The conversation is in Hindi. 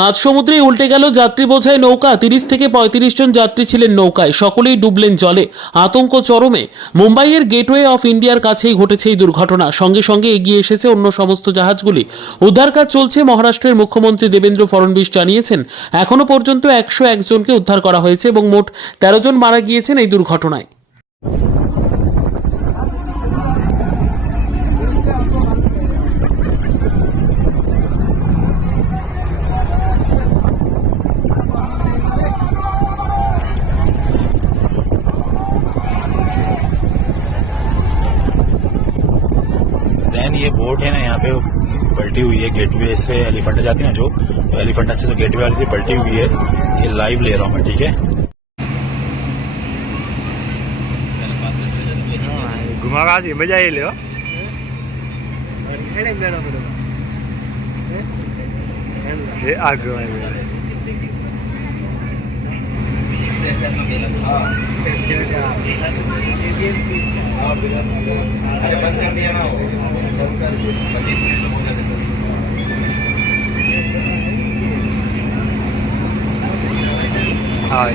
মাঝ সমুদ্রে উল্টে গেল যাত্রী বোঝাই নৌকা। 30 থেকে 35 জন যাত্রী ছিলেন নৌকায়, সকলেই ডুবলেন জলে। আতঙ্ক চরমে। মুম্বাইয়ের গেটওয়ে অফ ইন্ডিয়ার কাছেই ঘটেছে এই দুর্ঘটনা। সঙ্গে সঙ্গে এগিয়ে এসেছে অন্য সমস্ত জাহাজগুলি। উদ্ধার কাজ চলছে। মহারাষ্ট্রের মুখ্যমন্ত্রী দেবেন্দ্র ফডনবিস জানিয়েছেন, এখনো পর্যন্ত 101 জনকে উদ্ধার করা হয়েছে এবং মোট 13 জন মারা গিয়েছেন এই দুর্ঘটনায়। जैन ये बोट है ना, यहाँ पे पलटी हुई है। गेटवे से एलिफेंटा जाती है ना, जो तो एलिफेंटा से जो गेटवे वाली थी पलटी हुई है। ये लाइव ले रहा हूँ मैं, ठीक है। घुमा मजा आई लो। आग हाँ